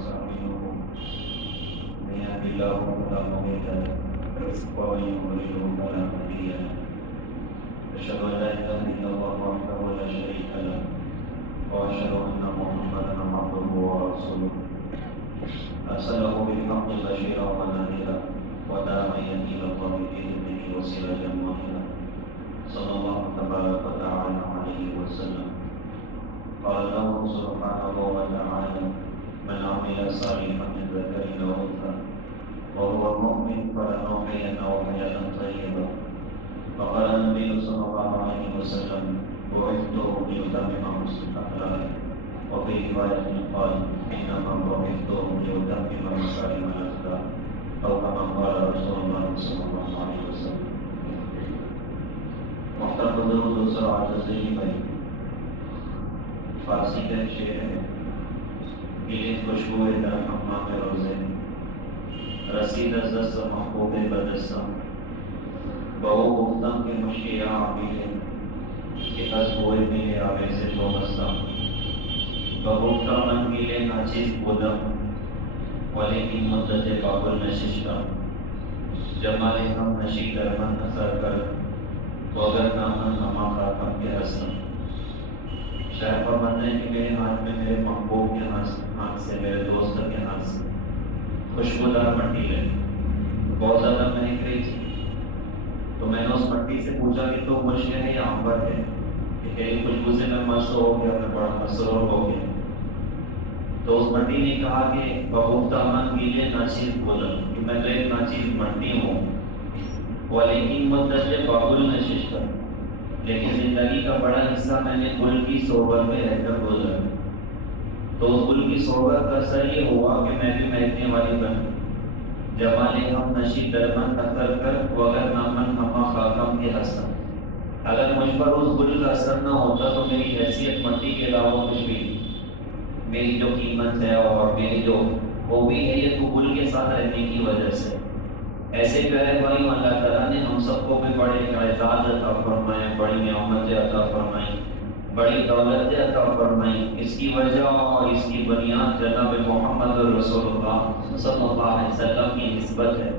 وصحبه من يهد الله فلا مضل له ومن يضلل فلا هادي له أشهد أن لا إله إلا الله وحده لا شريك له وأشهد أن محمدا عبده ورسوله أرسله بالحق بشيرا ونذيرا وداعيا إلى الله بإذنه وسراجا منيرا صلى الله تبارك وتعالى عليه وسلم. قال الله سبحانه وتعالى: من عمل صالحا من ذكر أو أنثى وهو مؤمن فلنحيينه حياة طيبة. وقال النبي صلى الله عليه وسلم: بعثت لأتمم حسن الأخلاق. وفي رواية قال: إنما بعثت لأتمم مكارم الأخلاق، أو كما قال رسول الله صلى الله عليه وسلم. محترم بزرگ دوستوں اور عزیزی بھائی، فارسی کا ایک شعر ہے: گلی خوشبو در حمام روزے، رسید از دست محبوب بدستم، بہو گفتم کہ مشکیاں عابیلے کہ از بوئے ملے آویز وابستم، بگفتہ من گیلے ناچیز بودم ولیکن مدت بابل نششتم، جمال ہم نشی درمن نظر کر تو اگر نامن ہما خاتم کے حسن. شاید فرمانا ہے کہ میرے ہاتھ میں میرے محبوب کے ہاتھ سے، میرے دوست کے ہاتھ سے خوشبودار مٹی ہے، بہت زیادہ مہنگ رہی تھی. تو میں نے اس مٹی سے پوچھا کہ تو مشک ہے یا عنبر ہے؟ کہ تیری خوشبو سے میں مست ہو گیا، میں بڑا مسرور ہو گیا. تو اس مٹی نے کہا کہ بہفتہ من گیلے ناچیز بولم، کہ میں تو ایک ناچیز مٹی ہوں، ولیکن مدت بابل نششتم، لیکن زندگی کا بڑا حصہ میں نے گل کی صحبت میں رہ کر گزرا. تو اس گل کی صحبت کا اثر یہ ہوا کہ میں بھی مہکنے والی بن، جمال ہم نشی درمن اثر کر وگر نامن ہما خاکم کے حسن. اگر مجھ پر اس گل کا اثر نہ ہوتا تو میری حیثیت مٹی کے علاوہ کچھ بھی نہیں. میری جو قیمت ہے اور میری جو خوبی ہے یہ تو گل کے ساتھ رہنے کی وجہ سے. ایسے پیارے بھائی، اللہ تعالیٰ نے ہم سب کو بھی بڑے اعزاز عطا فرمائے، بڑی نعمتیں عطا فرمائی، بڑی دولتیں عطا فرمائی. اس کی وجہ اور اس کی بنیاد جناب محمد رسول اللہ صلی اللہ علیہ وسلم کی نسبت ہے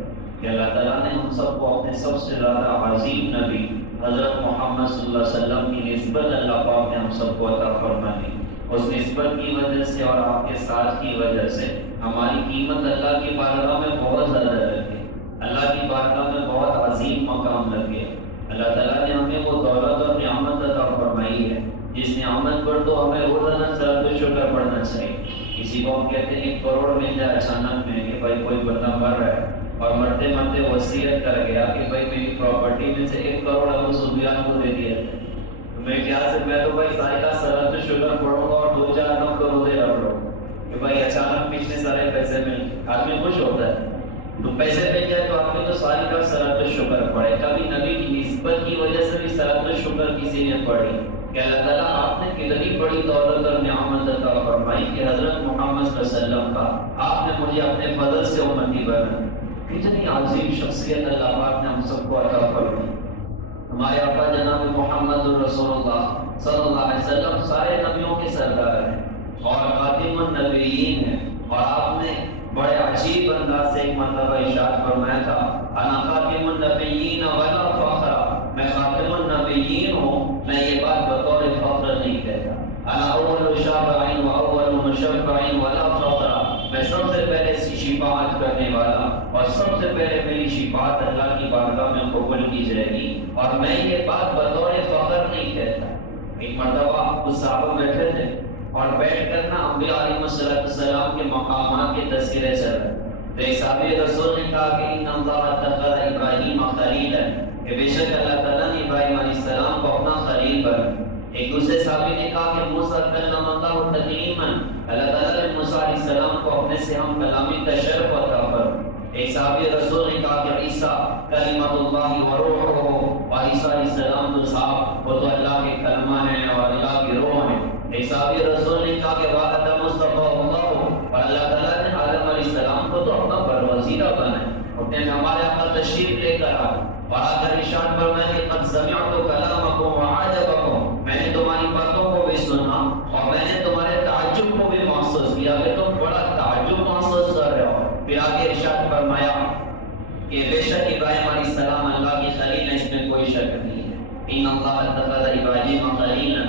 کہ اللہ تعالیٰ نے ہم سب کو اپنے سب سے زیادہ عظیم نبی حضرت محمد صلی اللہ علیہ وسلم کی نسبت اللہ پاک نے ہم سب کو عطا فرمائی. اس نسبت کی وجہ سے اور آپ کے ساتھ کی وجہ سے ہماری قیمت اللہ کی بارگاہ میں بہت زیادہ لگی، اللہ کی بارگاہ میں بہت عظیم مقام لگ گیا. اللہ تعالیٰ نے ہمیں وہ دولت اور نعمت عطا فرمائی ہے جس نعمت پر تو ہمیں روزانہ صلاۃ و شکر پڑھنا چاہیے. کسی کو ہم کہتے ہیں 1 کروڑ مل جائے اچانک میں کہ بھائی کوئی بندہ مر رہا ہے اور مرتے مرتے وصیت کر گیا کہ بھائی میری پراپرٹی میں سے 1 کروڑ ابو سفیان کو دے دیا ہے، تو میں کیا سے میں تو بھائی سارے کا صلاۃ و شکر پڑھوں گا اور 2-4 نوکر روزے رکھ لوں کہ بھائی اچانک اتنے سارے پیسے مل. آدمی خوش ہوتا ہے تو پیسے مل جائے تو آپ نے تو ساری کا صلاۃ و شکر پڑھے. کبھی نبی کی نسبت کی وجہ سے بھی صلاۃ و شکر کسی نے پڑھی کہ اللہ تعالیٰ آپ نے کتنی بڑی دولت اور نعمت عطا فرمائی کہ حضرت محمد صلی اللہ علیہ وسلم کا آپ نے مجھے اپنے فضل سے امتی بنا. کتنی عظیم شخصیت اللہ پاک نے ہم سب کو عطا فرمائی. ہمارے آقا جناب محمد رسول اللہ صلی اللہ علیہ وسلم سارے نبیوں کے سردار ہیں اور خاتم النبیین ہیں. اور آپ نے بڑے عجیب انداز سے ایک مرتبہ ارشاد فرمایا تھا: انا خاتم النبیین ولا فخر، میں خاتم النبیین ہوں، میں یہ بات بطور فخر نہیں کہتا. انا اول شافع و اول مشفع ولا فخر، میں سب سے پہلے شفاعت کرنے والا اور سب سے پہلے میری شفاعت اللہ کی بارگاہ میں قبول کی جائے گی، اور میں یہ بات بطور فخر نہیں کہتا. ایک مرتبہ کچھ صحابہ بیٹھے تھے اور بیٹھ کر نا انبیاء علیہ السلام کے مقامات کے تذکرے چل رہے. تو ایک صحابی رسول نے کہا کہ ان اللہ اتخذ ابراہیم خلیلا، کہ بے شک اللہ تعالیٰ نے ابراہیم علیہ السلام کو اپنا خلیل بنا. ایک دوسرے صحابی نے کہا کہ موسیٰ کلم اللہ تکلیما، اللہ تعالیٰ نے موسیٰ علیہ السلام کو اپنے سے ہم کلامی کا شرف عطا فرمایا. ایک صحابی رسول نے کہا کہ عیسیٰ کلمۃ اللہ و روحہ، اور عیسیٰ علیہ السلام تو صاحب وہ تو اللہ کے کلمہ ہیں اور اللہ کی روح ہیں. ایک صحابی رسول نے کہا کہ وَآدَمَ اصْطَفَاهُ اللَّهُ، اور اللہ تعالیٰ نے آدم علیہ السلام کو تو اپنا برگزیدہ بنایا. اور ہمارے آقا تشریف لے کر آئے اور آ کر ارشاد فرمایا کہ قد سمعت کلامکم وعجبکم، میں نے تمہاری باتوں کو بھی سنا اور میں نے تمہارے تعجب کو بھی محسوس کیا کہ تم بڑا تعجب کہ بے شک ابراہیم علیہ السلام اللہ کی خلیل ہے، اس میں کوئی شک نہیں ہے۔ ان اللہ اتخذ ابراہیم خلیلا،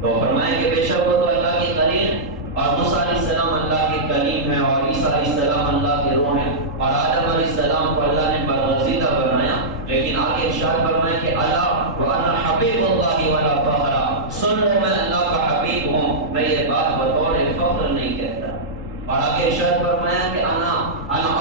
تو فرمائیں کہ بے شک وہ تو اللہ کی خلیل ہے، اور موسیٰ علیہ السلام اللہ کے کلیم ہیں، اور عیسیٰ علیہ السلام اللہ کے روح ہیں، اور آدم علیہ السلام کو اللہ نے برگزیدہ بنایا۔ لیکن آگے ارشاد فرمائے کہ اللہ وانا حبیب اللہ ولا فخر، سن لو میں اللہ کا حبیب ہوں، میں یہ بات بطور فخر نہیں کہتا۔ اور آگے ارشاد فرمایا کہ انا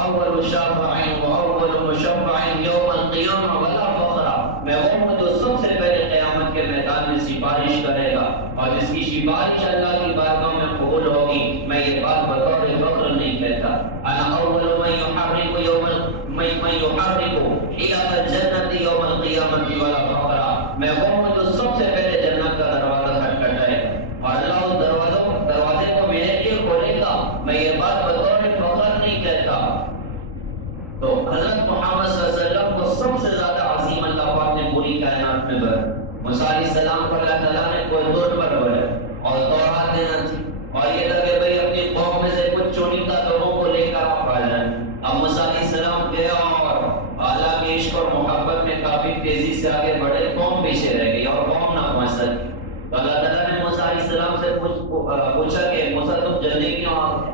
اول شافع و اول مشفع یوم القیامہ ولا فخر، میں وہ ہوں جو سب سے پہلے قیامت کے میدان میں سفارش کرے گا، اور جس کی سفارش اللہ کی بارگاہ میں قبول ہوگی، میں یہ بات بطور فخر نہیں کہتا۔ انا اول من يحرك يوم من يحرك حلق الجنة يوم القيامة ولا فخر، میں وہ ہوں جو سب سے پہلے جنت کا دروازہ کھٹکھٹائے گا، اور اللہ اس دروازے کو میرے لیے کھولے گا، میں یہ بات بطور فخر نہیں کہتا۔ تو حضرت محمد صلی اللہ علیہ وسلم کو سب سے زیادہ عظیم اللہ پاک نے پوری کائنات میں بر موسیٰ علیہ السلام کو اللہ تعالیٰ نے کوئی دور پر بھرے اور تورات دینا تھی، اور یہ تھا کہ بھئی اپنی قوم میں سے کچھ چنندہ لوگوں کو لے کر آپ آ جائیں۔ اب موسیٰ علیہ السلام گیا اور اللہ کے عشق اور محبت میں کافی تیزی سے آگے بڑھے، قوم پیچھے رہ گئی اور قوم نہ پہنچ سکی۔ تو اللہ تعالیٰ نے موسیٰ علیہ السلام سے پوچھا کہ موسیٰ تم جلدی کیوں آ گئے،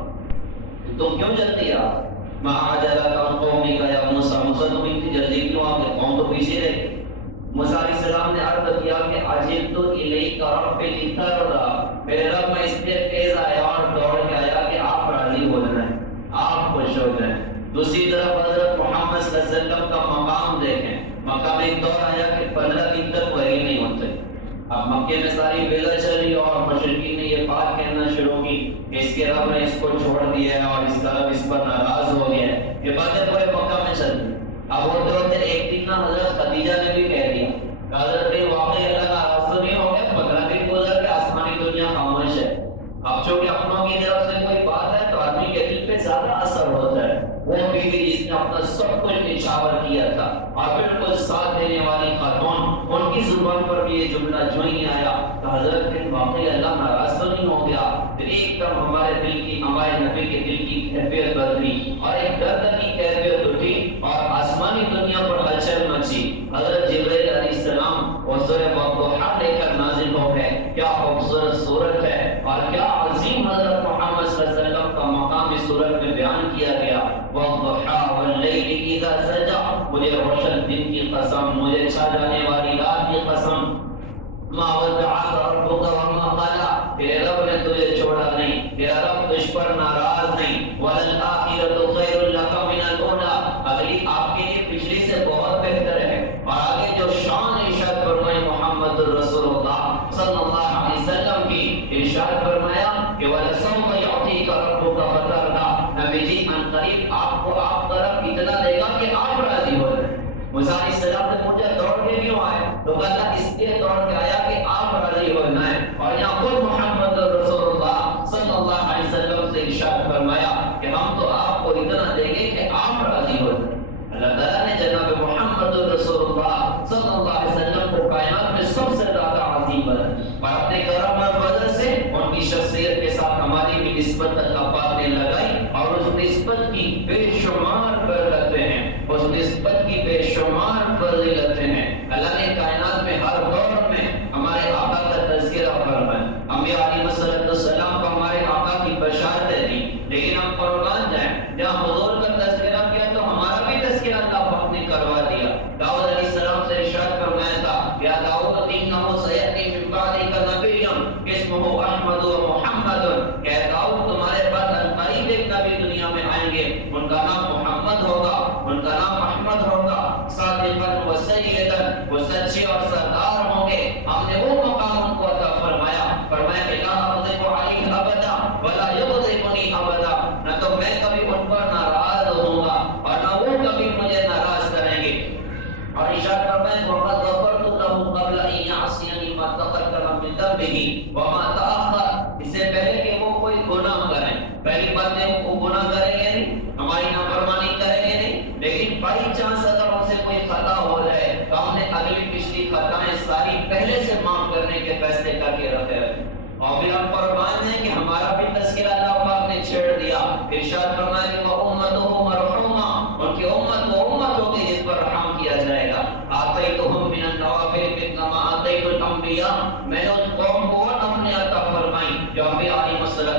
تم کیوں جلدی آ گئے؟ ما عجلک عن قومک یا موسیٰ، موسیٰ تم اتنی جلدی کیوں آ گئے، قوم تو پیچھے رہ گئی۔ موسیٰ علیہ السلام نے عرض کیا کہ عجلت الیک رب لترضی، میرے رب میں اس لیے تیز آیا اور دوڑ کے آیا کہ آپ راضی ہو جائیں، آپ خوش ہو جائیں۔ دوسری طرف حضرت محمد صلی اللہ علیہ وسلم کا مقام دیکھیں، مکہ میں ایک دور آیا کہ 15 دن تک وحی نہیں ہوتے۔ اب مکے میں ساری بیدہ چلی اور مشرکین نے یہ بات کہنا شروع کی کہ اس کے رب نے اس کو چھوڑ دیا ہے اور اس کا رب اس پر ناراض ہو گیا ہے، یہ باتیں پورے مکہ میں چل رہی۔ اب ہوتے ہوتے ایک دن نہ حضرت خدیجہ نے بھی کہہ دیا کہ حضرت واقعی اللہ کا ناراض تو نہیں ہو گیا، 15 دن گزر کے آسمانی دنیا خاموش ہے۔ اب چونکہ اپنوں کی طرف سے کوئی بات ہے تو آدمی کے دل پہ زیادہ اثر ہوتا ہے۔ وہ بیوی جس نے اپنا سب کچھ نچھاور کیا تھا اور بالکل ساتھ دینے والی خاتون، ان کی زبان پر بھی یہ جملہ جو ہی آیا تو حضرت بن واقعی اللہ ناراض تو نہیں ہو گیا، پھر ایک دم ہمارے دل کی، ہمارے نبی کے دل کی کیفیت بدلی اور ایک درد کی کیفیت اٹھی اور آسمانی دنیا پر ہلچل مچی۔ حضرت جبرائیل علیہ السلام اور سورہ والضحیٰ لے کر نازل ہو گئے۔ کیا خوبصورت صورت ہے اور کیا عظیم حضرت محمد صلی اللہ علیہ وسلم کا مقام اس صورت میں بیان کیا گیا۔ والضحیٰ واللیل اذا سجا، مجھے روشن دن کی قسم، مجھے چھا جانے والی رات کی قسم۔ ما ودعک ربک وما قلی، تیرے رب نے تجھے چھوڑا نہیں، تیرا رب تجھ پر ناراض نہیں۔ وللآخرۃ خیر لک من الاولی، اگلی آپ کے لیے پچھلی سے بہت بہتر ہے۔ اور آگے جو شان ارشاد فرمائی محمد رسول اللہ صلی اللہ علیہ وسلم کی، ارشاد فرمایا کہ وَلَسَوْفَ يُعْطِيكَ رَبُّكَ فَتَرْضَىٰ، نبی جی ان قریب آپ کو آپ طرف اتنا دے گا کہ آپ راضی ہو جائیں۔ موسیٰ علیہ السلام نے مجھے دوڑ کے کیوں آئے، تو کہا اس لیے دوڑ کے آیا کہ آپ راضی ہو جائیں۔ اور یہاں خود محمد رسول اللہ صلی اللہ علیہ وسلم سے ارشاد فرمایا کہ ہم تو آپ کو اتنا دیں گے کہ آپ راضی ہو جائیں۔ اللہ تعالیٰ نے جناب محمد رسول اللہ صلی اللہ علیہ وسلم کو کائنات میں سب سے زیادہ عظیم بنا اور اپنے کرم اور فضل سے ان کی شخصیت کے ساتھ ہماری بھی نسبت اللہ پاک نے لگائی، اور اس نسبت کی بے شمار برکتیں ہیں، اس نسبت کی بے شمار فضیلتیں ہیں۔ اللہ نے کائنات میں ہر دور میں ہمارے آقا کا تذکرہ فرمایا، انبیاء علیہ السلام کو ہمارے آقا کی بشارتیں دی، لیکن ہم قربان جائیں جہاں حضور کا تذکرہ کیا تو ہمارا بھی تذکرہ اللہ پاک نے کروا دیا۔ داؤد علیہ السلام سے ارشاد فرمایا تھا یا داؤد انہ سیأتی من بعدک نبی اسمہ احمد و محمد، کہ داؤد تمہارے بعد عنقریب ایک نبی دنیا میں آئیں گے، ان کا نام محمد ہوگا، ان کا نام احمد ہوگا، صادقا و سیدا، وہ سچے اور سردار ہوں گے۔ ہم نے وہ مقام ان کو عطا فرمایا، فرمایا کہ لا اغضب علیہ ابدا ولا یغضبنی ابدا، نہ تو میں کبھی ان پر ناراض ہوں گا اور نہ وہ کبھی مجھے ناراض کریں گے۔ اور ارشاد فرمایا وقد غفرت له قبل ان يعصيني ما تقدم من ذنبه وما تأخر، اس سے پہلے کہ وہ کوئی گناہ کریں۔ پہلی بات ہے وہ گناہ کریں گے نہیں، ہماری نافرمانی کریں گے نہیں، لیکن بائی چانس اگر ان سے کوئی خطا ہو جائے تو ہم نے اگلی پچھلی خطائیں ساری پہلے سے معاف کرنے کے فیصلے کر کے رکھے ہیں۔ اور پھر ہم قربان ہیں کہ ہمارا بھی تذکرہ اللہ پاک نے چھیڑ دیا۔ ارشاد فرمایا کہ وہ امتہ مرحومہ، ان کی امت وہ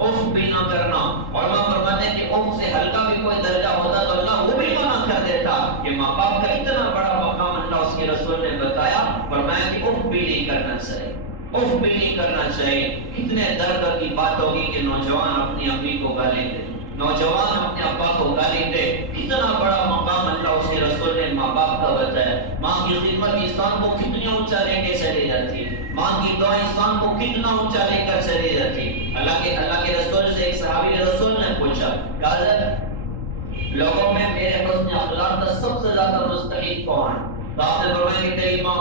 اف بھی نہ کرنا۔ اور وہ فرماتے ہیں کہ اف سے ہلکا بھی کوئی درجہ ہوتا تو اللہ وہ بھی منع کر دیتا کہ ماں باپ کا اتنا بڑا مقام اللہ اس کے رسول نے بتایا، فرمایا کہ اف بھی نہیں کرنا چاہیے، اف بھی نہیں کرنا چاہیے۔ کتنے درد کی بات ہوگی کہ نوجوان اپنی امی کو گالی دے، نوجوان اپنے ابا کو گالی دے، کتنا بڑا مقام اللہ اس کے رسول نے ماں باپ کا بتایا۔ ماں کی خدمت انسان کو کتنی اونچا لے کے چلی جاتی ہے، ماں کی دعا انسان کو کتنا اونچا لے کر چلی جاتی ہے۔ اللہ کے رسول سے ایک صحابی رسول نے پوچھا کہ حضرت لوگوں میں میرے حسن اخلاق کا سب سے زیادہ مستحق کون ہے؟ تو آپ نے فرمایا کہ تیری ماں،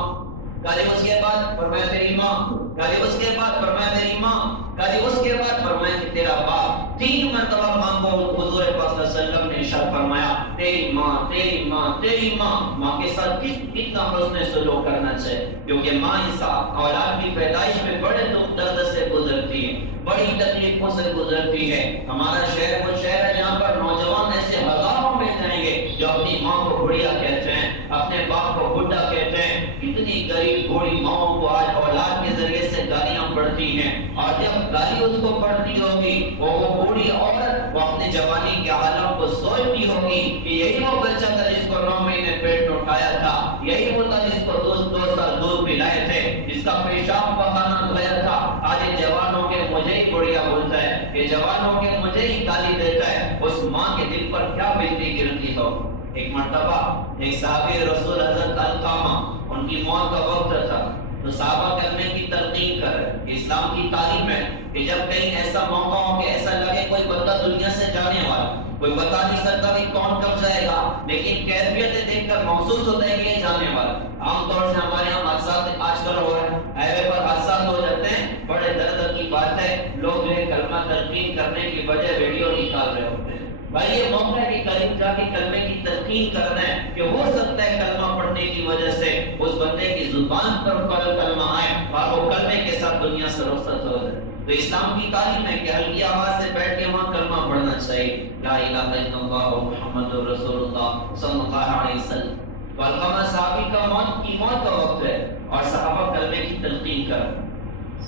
کہا اس کے بعد فرمایا تیری ماں، کہا اس کے بعد فرمایا تیری ماں، کہا اس کے بعد فرمایا کہ تیرا باپ۔ 3 مرتبہ ماں کو حضور پاک صلی اللہ علیہ وسلم نے ارشاد فرمایا تیری ماں، تیری ماں، تیری ماں۔ ماں کے ساتھ کتنا حسن سلوک کرنا چاہیے، کیونکہ ماں انسان اولاد کی پیدائش میں بڑے دکھ درد سے گزرتی ہے، بڑی تکلیفوں سے گزرتی ہے۔ ہمارا شہر وہ شہر ہے جہاں پر نوجوان ایسے ہزاروں میں جائیں گے جو اپنی ماں کو بڑھیا کہتے ہیں، اپنے باپ کو بڈھا کہتے ہیں۔ کتنی غریب بوڑھی ماؤں کو آج اولاد کے ذریعے سے گالیاں پڑتی ہیں، اور جب گالی اس کو پڑتی ہوگی وہ بوڑھی عورت وہ اپنے جوانی کے عالم کو سوچتی ہوگی کہ یہی وہ بچہ تھا جس کو 9 مہینے پیٹ میں اٹھایا تھا، یہی وہ تھا جس کو 2 سال دودھ پلائے تھے، جس کا پیشاب پخانا دھویا تھا۔ آج یہ جوانوں کے مجھے ہی بڑھیا بولتا ہے، یہ جوانوں کے مجھے ہی گالی دیتا ہے، اس ماں کے دل پر کیا بجلی گرتی ہو۔ ایک مرتبہ ایک صحابی رسول حضرت علقامہ، ان کی موت کا وقت تھا، تو صحابہ کرنے کی تلقین کر رہے۔ اسلام کی تعلیم ہے کہ جب کہیں ایسا موقع ہو کہ ایسا لگے کوئی بندہ دنیا سے جانے والا، کوئی بتا نہیں سکتا کہ کون کب جائے گا، لیکن کیفیتیں دیکھ کر محسوس ہوتا ہے کہ یہ جانے والا۔ عام طور سے ہمارے یہاں حادثات آج کل ہو رہے ہیں، ہائی وے پر حادثات ہو جاتے ہیں، بڑے درد کی بات ہے، لوگ جو ہے کلمہ تلقین کرنے کی وجہ ویڈیو نکال رہے ہوتے ہیں۔ بھائی یہ موقع ہے کہ قریب جا کے کلمے کی تلقین کرنا ہے کہ ہو سکتا ہے کلمہ پڑھنے کی وجہ سے اس بندے کی زبان پر کلمہ آئے اور وہ کلمے کے ساتھ دنیا سے رخصت ہو جائے۔ تو اسلام کی تعلیم ہے کہ ہلکی آواز سے بیٹھ کے وہاں کلمہ پڑھنا چاہیے، لا الہ الا اللہ محمد رسول اللہ صلی اللہ علیہ وسلم۔ علقمہ صحابی کا موت کا وقت ہے اور صحابہ کلمے کی تلقین کر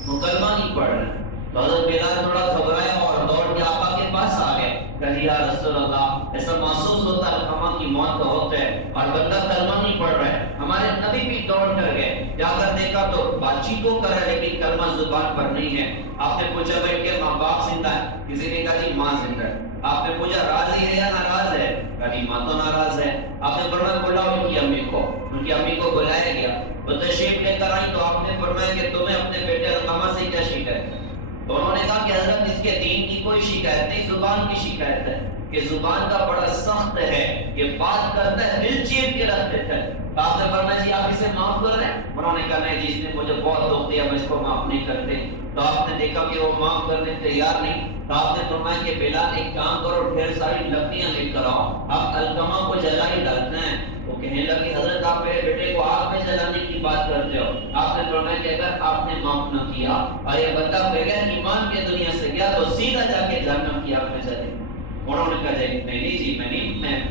وہ کلمہ نہیں پڑھ رہے، تو حضرت بلال تھوڑا گھبرائے اور دوڑ کے آقا کے پاس آ گئے کہ یا رسول اللہ، ایسا محسوس ہوتا ہے علقمہ کی موت کا وقت ہے اور بندہ کلمہ نہیں پڑھ رہا ہے۔ ہمارے نبی بھی دوڑ کر گئے، جا کر دیکھا تو بات چیت تو کر رہے لیکن کلمہ زبان پر نہیں ہے۔ آپ نے پوچھا بیٹھ کے ماں باپ زندہ ہے؟ کسی نے کہا جی ماں زندہ ہے۔ آپ نے پوچھا راضی ہے یا ناراض ہے؟ کہا جی ماں تو ناراض ہے۔ آپ نے فرمایا بلاؤ ان کی امی کو بلایا گیا، وہ تشریف لے کر آئی تو آپ نے فرمایا کہ تمہیں اپنے بیٹے علقمہ سے کیا شکایت ہے؟ تو انہوں نے کہا کہ حضرت اس کے دین کی کوئی شکایت نہیں، زبان کی شکایت ہے کہ زبان کا بڑا سخت ہے، یہ بات کرتا ہے دل چیر کے رکھ دیتا ہے۔ تو آپ نے فرمایا جی آپ اسے معاف کر رہے ہیں؟ انہوں نے کہا نہیں جی اس نے مجھے بہت دکھ دیا، میں اس کو معاف نہیں کرتے۔ تو آپ نے دیکھا کہ وہ معاف کرنے تیار نہیں، تو آپ نے فرمایا کہ بلال ایک کام کرو، ڈھیر ساری لکڑیاں لے کر آؤ، آپ علقمہ کو جلا ہی ڈالتے ہیں۔ وہ کہنے لگے حضرت آپ میرے بیٹے کو آگ میں جلانے کی بات کرتے ہو۔ آپ نے فرمایا کہ اگر آپ نے معاف نہ کیا اور یہ بندہ بغیر ایمان کے دنیا سے گیا تو سیدھا جا کے جہنم کی آگ میں جلے۔ انہوں نے کہا نہیں جی میں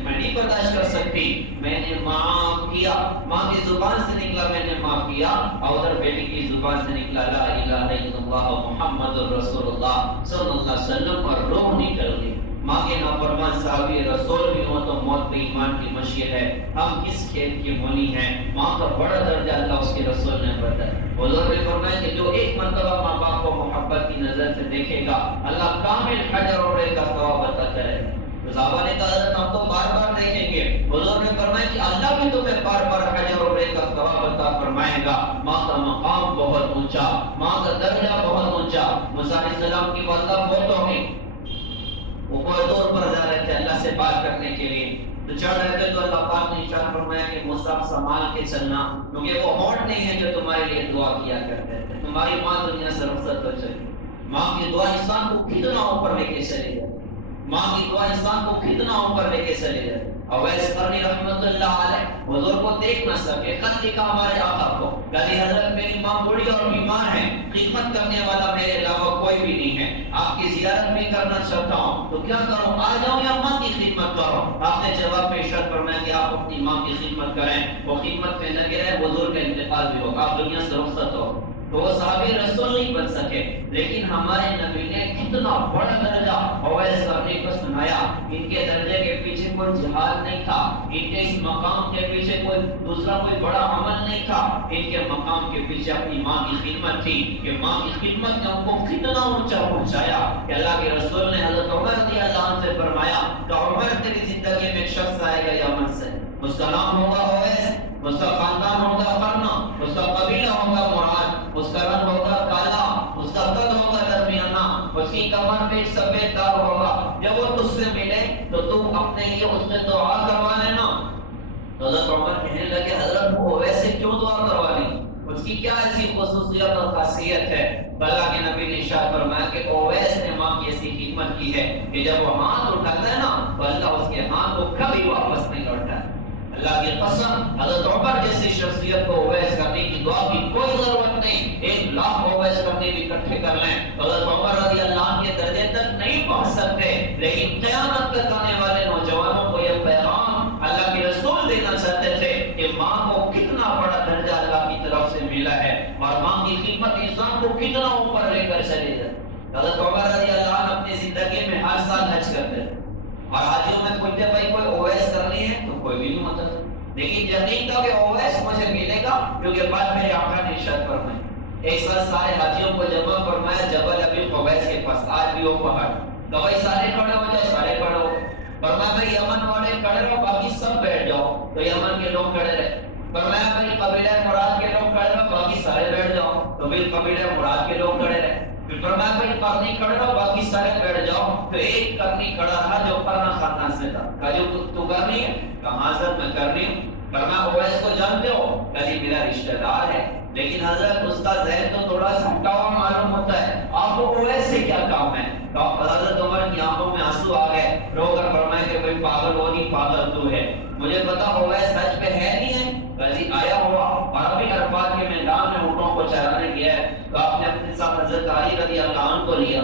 نہیں برداشت کر سکتی، میں نے معاف کیا، ماں کی زبان سے نکلا میں نے معاف کیا، اور ادھر بیٹی کی زبان سے نکلا لا الہ الا اللہ محمد رسول اللہ صلی اللہ علیہ وسلم، اور روح نکل گئی۔ ماں کے نافرمان صحابی رسول بھی ہو تو موت پہ ایمان کی مشیت ہے، ہم کس کھیت کی مونی ہیں؟ ماں کا بڑا درجہ اللہ اس کے رسول نے بتایا۔ حضور نے فرمایا کہ جو ایک مرتبہ ماں باپ کو محبت کی نظر سے دیکھے گا اللہ کامل حجر اور کا ثواب عطا کرے گا۔ صحابہ نے کہا حضرت ہم تو بار بار دیکھیں گے، حضور نے فرمایا کہ اللہ بھی تمہیں بار بار حجر اور کا ثواب عطا فرمائے گا۔ ماں کا مقام بہت اونچا، ماں کا درجہ بہت اونچا۔ موسیٰ علیہ السلام کی والدہ بہت ہو گئی، وہ کوئی دور پر جا رہے تھے اللہ سے بات کرنے کے لیے، تو چڑھ رہے تھے تو اللہ پاک نے ارشاد فرمایا کہ موسیٰ سنبھال کے چلنا، کیونکہ وہ ہونٹ نہیں ہے جو تمہارے لیے دعا کیا کرتے تھے، تمہاری ماں دنیا سے رخصت ہو چلی۔ ماں کی دعا انسان کو کتنا اوپر لے کے چلی جائے، ماں کی دعا انسان کو کتنا اوپر لے کے چلی جائے۔ اویس قرنی رحمۃ اللہ علیہ حضور کو دیکھ نہ سکے، خط لکھا ہمارے آقا کو، کہتے حضرت میری ماں بوڑھی اور بیمار ہے، خدمت کرنے والا میرے علاوہ کوئی بھی نہیں ہے، آپ کی زیارت بھی کرنا چاہتا ہوں تو کیا کروں، آ جاؤں یا ماں کی خدمت کروں؟ آپ نے جواب میں ارشاد فرمایا کہ آپ اپنی ماں کی خدمت کریں، وہ خدمت میں لگے رہے، حضور کا انتقال بھی ہوگا، آپ دنیا سے رخصت ہو۔ تو وہ صحابی رسول نہیں بن سکے، لیکن ہمارے نبی نے کتنا بڑا درجہ اویس کرنے کو سنایا۔ ان کے درجے کے پیچھے کوئی جہاد نہیں تھا، ان کے اس مقام کے پیچھے کوئی دوسرا کوئی بڑا عمل نہیں تھا، ان کے مقام کے پیچھے اپنی ماں کی خدمت تھی کہ ماں کی خدمت نے ان کو کتنا اونچا پہنچایا کہ اللہ کے رسول نے حضرت عمر رضی اللہ عنہ سے فرمایا کہ عمر تیری زندگی میں ایک شخص آئے گا یمن سے، اس کا نام ہوگا اویس، اس کا خاندان ہوگا قرنا، اس کا قبیلہ ہوگا مراد، اس کا رنگ ہوگا کالا، اس کا قد ہوگا درمیانہ، اس کی کمر پہ ایک سفید داغ ہوگا، جب وہ تجھ سے ملے تو تم اپنے لیے اس سے دعا کروا لینا۔ تو حضرت عمر کہنے لگے حضرت وہ ویسے کیوں دعا کروا لی، اس کی کیا ایسی خصوصیت اور خاصیت ہے؟ اللہ کے نبی نے ارشاد فرمایا کہ اویس نے ماں کی ایسی خدمت کی ہے کہ جب وہ ہاتھ اٹھاتا ہے نا تو اللہ اس کے ہاتھ کو کبھی واپس نہیں لوٹتا۔ اللہ کی قسم حضرت عمر جیسی شخصیت کو اویس کرنے کی دعا کی کوئی ضرورت نہیں، 1,00,000 اویس کرنے بھی اکٹھے کر لیں حضرت عمر رضی اللہ عنہ کے درجے تک نہیں پہنچ سکتے، لیکن قیامت تک آنے والے نوجوانوں کو یہ پیغام اللہ کے رسول دینا چاہتے تھے کہ ماں کو کتنا بڑا درجہ اللہ کی طرف سے ملا ہے اور ماں کی خدمت انسان کو کتنا اوپر لے کر چلے جائے۔ حضرت عمر رضی اللہ عنہ اپنی زندگی میں ہر سال حج کرتے تھے اور حاجیوں میں پوچھتے بھائی کوئی اویس کرنی ہے تو کوئی بھی نہیں ہوتا تھا، لیکن یقین تھا کہ اویس مجھے ملے گا کیونکہ بعد میرے آقا نے ارشاد فرمایا۔ ایک سال سارے حاجیوں کو جمع فرمایا جبل ابی قبیس کے پاس، آج بھی وہ پہاڑ، تو بھائی سارے کھڑے ہو جائے، سارے کھڑے ہو، فرمایا بھائی یمن والے کھڑے رہو باقی سب بیٹھ جاؤ، تو یمن کے لوگ کھڑے رہے۔ فرمایا بھائی قبیلہ مراد کے لوگ کھڑے رہو باقی سارے بیٹھ جاؤ، تو پھر قبیلہ مراد کے لوگ کھڑے رہے۔ پھر فرمایا بھائی قرنی کھڑے رہو باقی سارے بیٹھ جاؤ، تو ایک قرنی کھڑا رہا جو قرن خاندان سے تھا، کہا جو تو کرنی ہے، کہا حضرت میں کرنی ہوں۔ فرمایا اویس کو جانتے ہو، کہا جی میرا رشتہ دار ہے، لیکن حضرت اس کا ذہن تو تھوڑا سا ہٹا ہوا معلوم ہوتا ہے، آپ کو اویس سے کیا کام ہے؟ تو حضرت عمر کی آنکھوں میں آنسو آ گئے، رو کر فرمایا کہ بھائی پاگل ہو نہیں پاگل تو ہے، مجھے پتا اویس حج پہ ہے نہیں ہے، کہا جی آیا ہوا اور ابھی عرفات کے میدان میں اونٹوں کو چرانے گیا ہے، تو آپ نے اپنے ساتھ حضرت علی رضی اللہ عنہ کو لیا،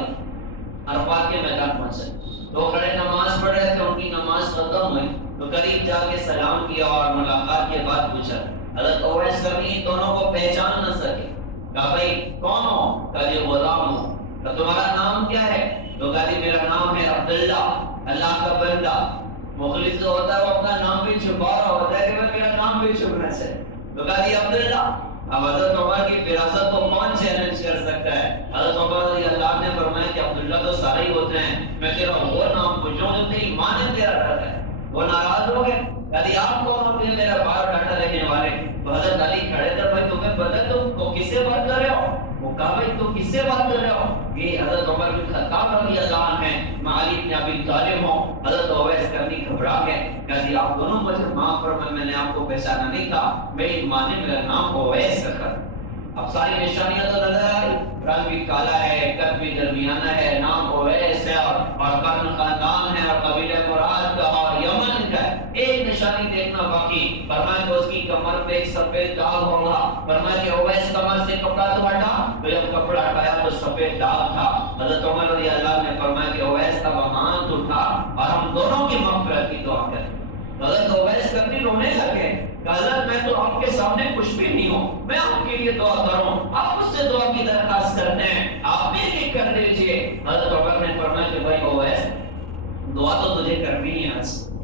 عرفات کے میدان پہنچے، تو کھڑے نماز پڑھ رہے تھے، ان کی نماز ختم ہوئی تو قریب جا کے سلام کیا اور ملاقات کے بعد پوچھا حضرت اویس کرنی دونوں کو پہچان نہ سکے، کہا بھائی کون ہو؟ کہا جی غلام ہوں۔ تو تمہارا نام کیا ہے؟ تو کہا جی میرا نام ہے عبداللہ، اللہ کا بندہ۔ مخلص جو ہوتا ہے وہ اپنا نام بھی چھپا رہا ہوتا ہے کہ میرا نام بھی چھپنا چاہیے، تو کہا جی عبداللہ۔ اب حضرت عمر کی فراست کو کون چیلنج کر سکتا ہے؟ حضرت عمر رضی اللہ نے فرمایا کہ عبداللہ تو سارے ہی ہوتے ہیں، میں تیرا وہ نام پوچھوں جو تیری ماں نے تیرا رکھا ہے۔ وہ ناراض ہو گئے، کہا آپ کون ہوتے ہیں میرا بار ڈاٹا لینے والے؟ تو حضرت علی کھڑے تھے، بھائی تمہیں پتہ تو کس سے بات کر رہے ہو؟ وہ کہا بھائی تو کس سے بات کر رہے ہو؟ یہ حضرت عمر بن خطاب رضی اللہ عنہ ہیں، میں علی بن ابی طالب ہوں۔ حضرت اویس کرنی گھبرا گئے، کہا جی آپ دونوں مجھے معاف فرمائیں، میں نے آپ کو پہچانا نہیں تھا، میری ماں نے میرا نام اویس رکھا۔ اب ساری نشانیاں تو نظر آئی، رنگ بھی کالا ہے، قد بھی درمیانہ ہے، نام اویس ہے اور قرن خاندان ہے اور قبیلہ مراد کا اور یمن کا ہے۔ ایک نشانی دیکھنا باقی، فرمایا کہ اس کی کمر پہ ایک سفید داغ ہوگا، فرمایا کہ اویس کمر سے کپڑا تو ہٹا، تو جب کپڑا ہٹایا تو سفید داغ تھا۔ حضرت عمر رضی اللہ نے فرمایا کہ اویس کا ہاتھ اٹھا اور ہم دونوں کی مغفرت کی دعا کریں۔ حضرت اویس کرنی رونے لگے، حضرت میں تو آپ کے سامنے کچھ بھی نہیں ہوں، میں آپ کے لیے دعا کروں، آپ مجھ سے دعا کی درخواست کرتے ہیں، آپ میرے لیے کر دیجئے۔ حضرت عمر نے فرمایا کہ بھائی اویس دعا تو تجھے کرنی ہے،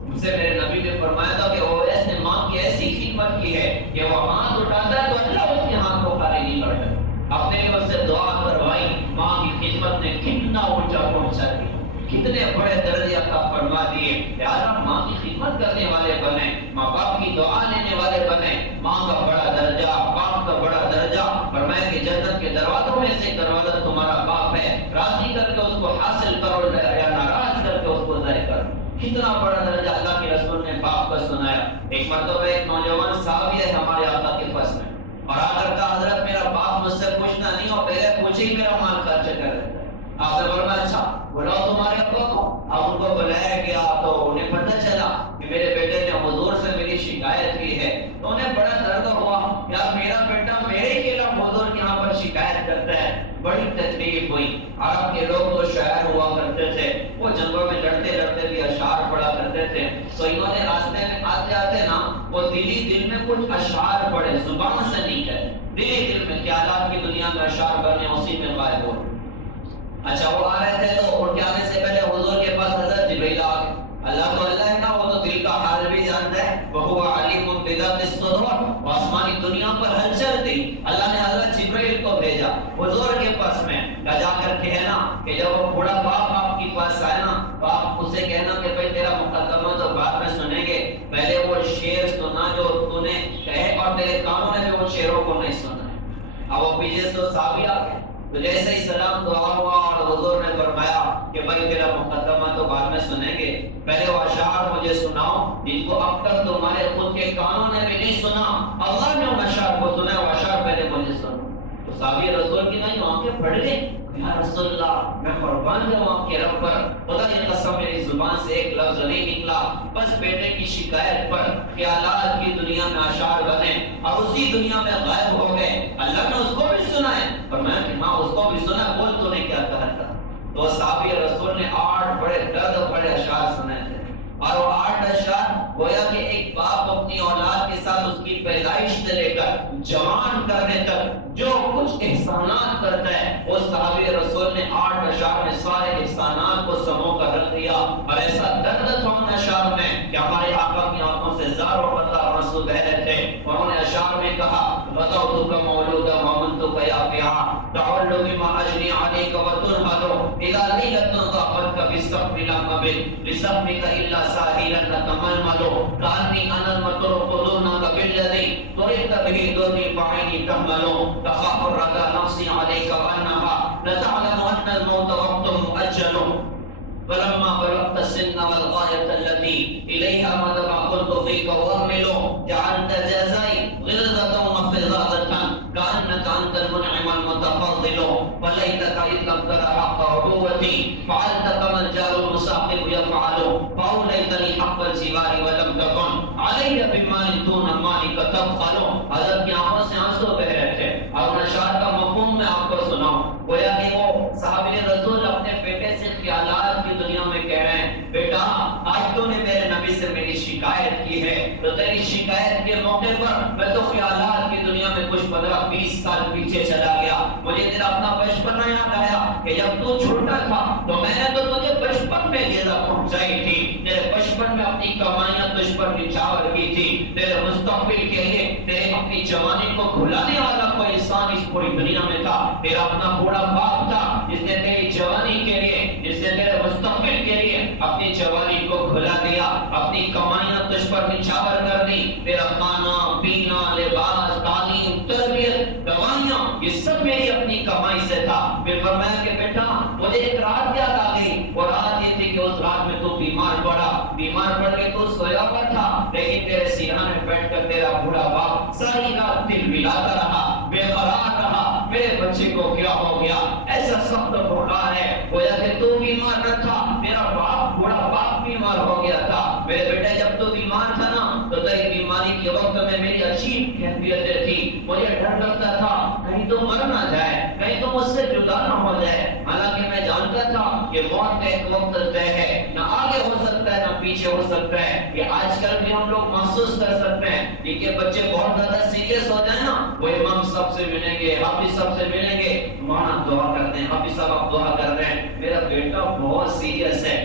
مجھ سے میرے نبی نے فرمایا تھا کہ اویس نے ماں کی ایسی خدمت کی ہے کہ وہ ہاتھ اٹھاتا ہے تو اللہ اس کے ہاتھ کو خالی نہیں لوٹتا۔ اپنے لیے اس سے دعا کروائی، ماں کی خدمت نے کتنا اونچا پہنچا دیا، کتنے بڑے درجے عطا فرما دیے۔ لہٰذا ماں کی خدمت کرنے والے بنے، ماں باپ کی دعا لینے والے بنے، ماں کا بڑا درجہ، باپ کا بڑا درجہ، فرمایا کہ جنت کے دروازوں میں سے دروازہ تمہارا باپ ہے، راضی کر کے اس کو حاصل کرو یا ناراض کر کے اس کو ضائع کرو۔ کتنا بڑا درجہ اللہ کے رسول نے باپ کو سنایا۔ ایک مرتبہ ایک نوجوان صحابی ہے ہمارے آقا کے پاس میں، اور آ کر کہا حضرت میرا باپ مجھ سے پوچھنا نہیں ہو، پہلے پوچھے ہی میرا مال خرچ کر دیتا ہے۔ آپ نے فرمایا اچھا بلاؤ تمہارے ابا کو۔ اب ان کو بلایا گیا تو انہیں پتہ چلا کہ میرے بیٹے نے حضور سے میری شکایت کی ہے، تو انہیں بڑا درد ہوا، یار میرا بیٹا میرے خلاف حضور کے یہاں پر شکایت کرتا ہے۔ بڑی تکلیف ہوئی۔ عرب کے لوگ تو شاعر ہوا کرتے تھے، وہ جنگوں میں لڑتے لڑتے بھی اشعار پڑھا کرتے تھے، تو انہوں نے راستے میں آتے آتے نا وہ دل میں کچھ اشعار پڑھے، زبان سے نہیں کہے، دل میں خیالات کی دنیا دنیا میں اشعار بنے اسی میں غائب ہو. اچھا وہ آ رہے تھے تو ان کے آنے سے پہلے حضور کے پاس حضرت جبرائیل آ گئے. اللہ تو اللہ ہے نا, وہ تو دل کا حال بھی جانتا ہے. وَهُوَ عَلِيمٌ بِذَاتِ الصُّدُورِ. وہ آسمانی دنیا پر ہلچل تھی, اللہ نے حضرت جبرائیل کو بھیجا حضور کے پاس میں. جا کر کہنا کہ جب وہ بوڑھا باپ آپ کے پاس آئے نا تو آپ اسے کہنا کہ بھائی تیرا مقدمہ تو بعد میں سنیں گے, پہلے وہ شعر سنا جو تو نے کہے اور تیرے کانوں نے بھی وہ شعروں کو نہیں سنا ہے. اب وہ پیچھے سے صحابی آ گئے تو جیسے ہی سلام دعا ہوا اور حضور نے فرمایا کہ بھائی تیرا مقدمہ تو بعد میں سنیں گے, پہلے وہ اشعار مجھے سناؤ جن کو اب تک تمہارے خود کے کانوں نے بھی نہیں سنا. اللہ نے ان اشعار کو سنا, وہ اشعار پہلے مجھے سنو. تو صحابی رسول کی نہیں آنکھیں پھٹ گئی, یا رسول اللہ میں قربان جاؤں آپ کے رب پر, خدا کی قسم میری زبان سے ایک لفظ نہیں نکلا بس بیٹے کی شکایت پر خیالات کی دنیا میں اشعار بنے اور اسی دنیا میں غائب ہو گئے. اللہ نے اس کو بھی سنا ہے, فرمایا کہ ہاں اس کو بھی سنا, بول تو نے کیا کہا تھا. تو صحابی رسول نے 8 بڑے درد بڑے اشعار سنے تھے اور وہ 8 اشعار گویا کہ ایک باپ اپنی اولاد کے ساتھ اس کی پیدائش سے لے کر جوان کرنے تک جو کچھ احسانات کرتا ہے وہ صحابی رسول نے 8 اشعار میں سارے احسانات کو سمو کر رکھ دیا. اور ایسا درد تھا ان اشعار میں کہ ہمارے آقا کی آنکھوں سے زار و قطرہ آنسو بہ رہے تھے. اور انہوں نے اشعار میں کہا غدوتک مولودا ومنتک یا فیہا تعلو بما اجنی علیک وتنہدو اذا لیلت ضاقتک بالصبر لا قبل لصبرک الا ساحلا نتململو کانی انا المطرق دونک بالذی طرقت به دونی بعینی تحملو تخاف الردا نفسی علیک وانہا نتعلم ان الموت وقت مؤجل فلما بلغت السن والغاية التي إليها مدما قلت فيك وأمل جعلت جزائي غلظة وفظاظة كأنك أنت المنعم المتفضل وليتك إذ لم تر حق عدوتي فعلت كما الجار المساقب يفعل فأوليتني حق الجوار ولم تكن علي بمال دون مالك تبخل. حضرت کی آنکھوں سے آنسو بہ رہے تھے اور اشعار کا مفہوم میں آپ کو سناؤں. گویا کہ وہ صحابی رسول اپنے بیٹے سے خیالات کی دنیا میں کہہ رہے ہیں, بیٹا آج تو نے میرے نبی سے میری شکایت کی ہے تو تیری شکایت کے موقع پر میں تو خیالات کی دنیا میں کچھ 15-20 سال پیچھے چلا گیا. مجھے تیرا اپنا بچپن یاد آیا کہ جب تو چھوٹا تھا تو میں نے تو تجھے بچپن میں غذا پہنچائی تھی, تیرے بچپن میں اپنی کمائیاں تجھ پر نچھاور کی تھی. تیرے مستقبل کے لیے تیرے اپنی جوانی کو بھلانے والا کوئی انسان اس پوری دنیا میں تھا. تیرا اپنا بوڑھا باپ تھا جس نے تیری جوانی کے لیے, جس نے تیرے مستقبل کے لیے اپنی جوانی کو بھلا دیا, اپنی کمائیاں تجھ پر نچھاور کر دی. تیرا کھانا پینا لباس تعلیم تربیت دوائیاں یہ سب میری اپنی کمائی سے تھا. پھر فرمایا کہ بیٹا مجھے ایک رات یاد آ گئی, اور رات یہ تھی کہ اس رات میں تو بیمار پڑا, بیمار پڑ کے تو سویا ہوا تھا لیکن تیرے سینے میں بیٹھ کر تیرا بوڑھا باپ ساری رات دل ملاتا رہا, بے قرار رہا, میرے بچے کو کیا ہو گیا, ایسا سخت بخار ہے. گویا کہ تو بیمار نہ تھا, میرا باپ بوڑھا باپ بیمار ہو گیا تھا. میرے بیٹے جب تو بیمار تھا نا تو تیری بیماری کے وقت میں میری عجیب کیفیتیں تھی. مجھے ڈر لگتا تھا کہیں تو مر نہ جائے, کہیں تو مجھ سے جدا نہ ہو جائے. حالانکہ میں جانتا تھا کہ موت کا ایک وقت طے ہے, نہ آگے ہو سکتا ہے نہ پیچھے ہو سکتا ہے. یہ آج کل بھی ہم لوگ محسوس کر سکتے ہیں. جن کے بچے بہت زیادہ سیریس ہو جائیں نا وہ امام سب سے ملیں گے, حافظ سب سے ملیں گے, مانا دعا کرتے ہیں, حافظ صاحب آپ دعا کر رہے ہیں, میرا بیٹا بہت سیریس ہے.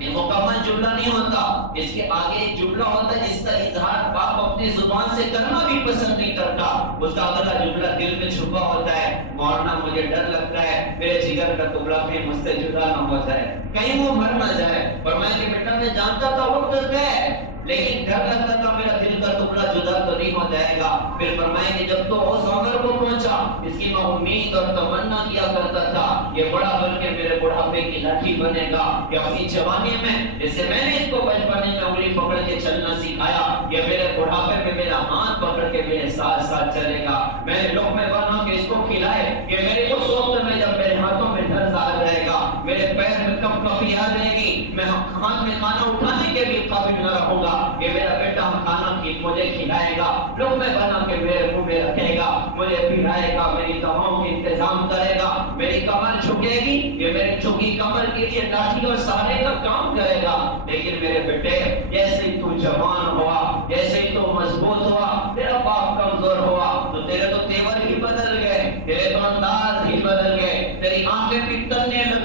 یہ مکمل جملہ نہیں ہوتا, اس کے آگے ایک جملہ ہوتا ہے جس کا اظہار باپ اپنی زبان سے کرنا بھی پسند نہیں کرتا. اس کا اگلا جملہ دل میں چھپا ہوتا ہے, مولانا مجھے ڈر لگتا ہے میرے جگر کا ٹکڑا بھی مجھ سے جدا نہ ہو جائے, کہیں وہ مر نہ جائے. فرمایا کہ بیٹا میں جانتا تھا وقت ہے لیکن ڈر لگتا تھا میرا دل کا ٹکڑا جدا تو نہیں ہو جائے گا. پھر فرمایا کہ جب تو اس عمر کو پہنچا اس کی میں امید اور تمنا کیا کرتا تھا یہ بڑا بن کے میرے بڑھاپے کی لاٹھی بنے گا. یہ اپنی جوانی میں جیسے میں نے اس کو بچپن میں انگلی پکڑ کے چلنا سکھایا, یہ میرے بڑھاپے میں میرا ہاتھ پکڑ کے میرے ساتھ ساتھ چلے گا. میں نے لقمے بنا کے اس کو کھلائے, یہ میرے اس وقت میں جب میرے ہاتھوں میں درد آ جائے گا, میرے پیر میں کب کبھی آ جائے گی, میں ہاتھ میں کھانا اٹھانے کے بھی قابل نہ رہوں گا, یہ میرا بیٹا کھانا مجھے کھلائے گا, لقمے بنا کے میرے منہ میں رکھے گا, مجھے پلائے گا, میری دواؤں کی انتظام کرے گا, میری کمر جھکے گی, یہ میری جھکی کمر کے لیے لاٹھی اور سہارے کا کام کرے گا. لیکن میرے بیٹے جیسے ہی تو جوان ہوا, جیسے ہی تو مضبوط ہوا, تیرا باپ کمزور ہوا تو تیرے تو تیور ہی بدل گئے, تیرے تو